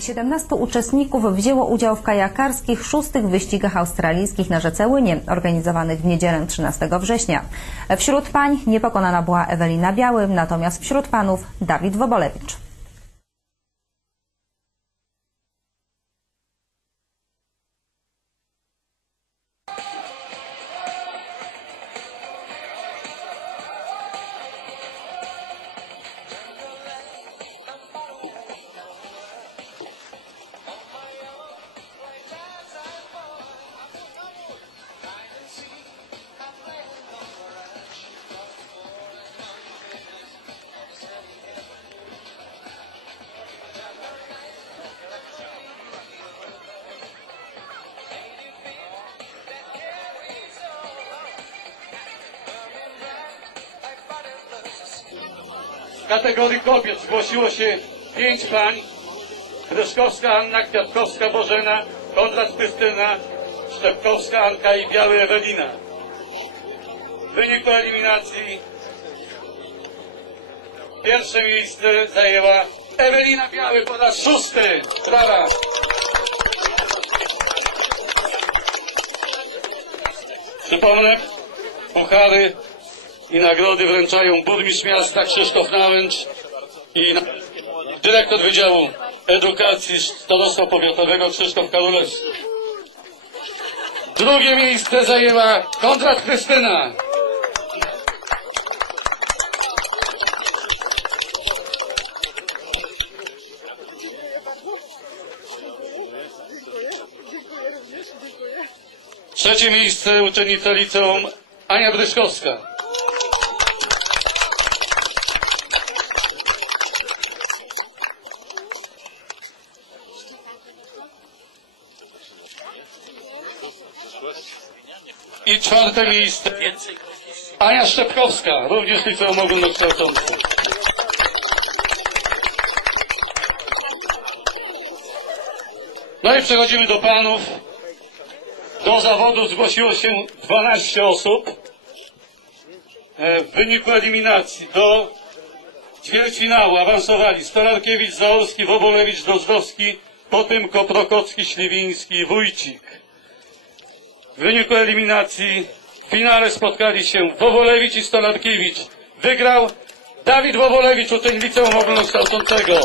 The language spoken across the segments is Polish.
17 uczestników wzięło udział w kajakarskich szóstych wyścigach australijskich na rzece Łynie, organizowanych w niedzielę 13 września. Wśród pań niepokonana była Ewelina Białym, natomiast wśród panów Dawid Wobolewicz. W kategorii kobiet zgłosiło się pięć pań. Ryszkowska Anna, Kwiatkowska Bożena, Konrad Krystyna, Szczepkowska Anka i Biały Ewelina. W wyniku eliminacji pierwsze miejsce zajęła Ewelina Biały po raz szósty. Brawa! Przypomnę, puchary i nagrody wręczają burmistrz miasta Krzysztof Nałęcz i dyrektor Wydziału Edukacji Starostwa Powiatowego Krzysztof Karulewski. Drugie miejsce zajęła Konrad Krystyna. Trzecie miejsce uczennica liceum Ania Bryszkowska. I czwarte miejsce Ania Szczepkowska, również liceum ogólnokształcące. No i przechodzimy do panów. Do zawodu zgłosiło się 12 osób. E, W wyniku eliminacji do ćwierćfinału awansowali Stolarkiewicz, Zaorski, Wobolewicz, Drozdowski, Potymko, Prokocki, Śliwiński i Wójcik. W wyniku eliminacji w finale spotkali się Wobolewicz i Stolarkiewicz. Wygrał Dawid Wobolewicz, uczeń liceum ogólnokształcącego.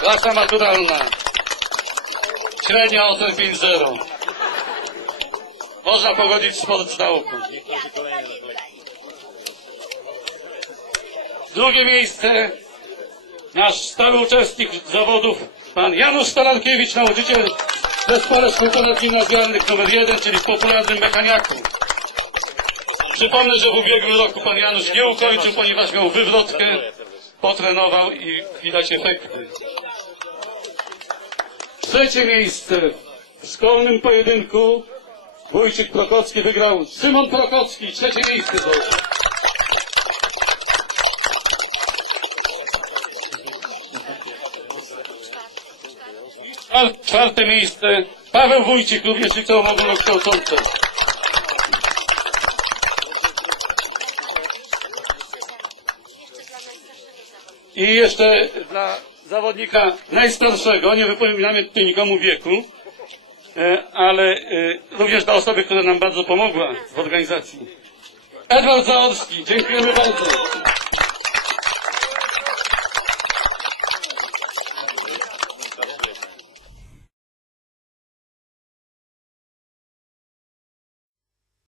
Klasa maturalna. Średnia ocen 5-0. Można pogodzić sport z nauką. Drugie miejsce nasz stały uczestnik zawodów, pan Janusz Starankiewicz, nauczyciel w zespole szkół ponadgimnazjalnych nr 1, czyli w popularnym mechaniaku. Przypomnę, że w ubiegłym roku pan Janusz nie ukończył, ponieważ miał wywrotkę, potrenował i widać efekty. Trzecie miejsce w szkolnym pojedynku Wójcik Prokocki wygrał Szymon Prokocki, trzecie miejsce zajął. Czwarte miejsce Paweł Wójcik, również liceum ogólnokształcące. I jeszcze dla zawodnika najstarszego, nie wypominamy tutaj nikomu wieku, e, ale e, również dla osoby, która nam bardzo pomogła w organizacji. Edward Zaorski, dziękujemy bardzo.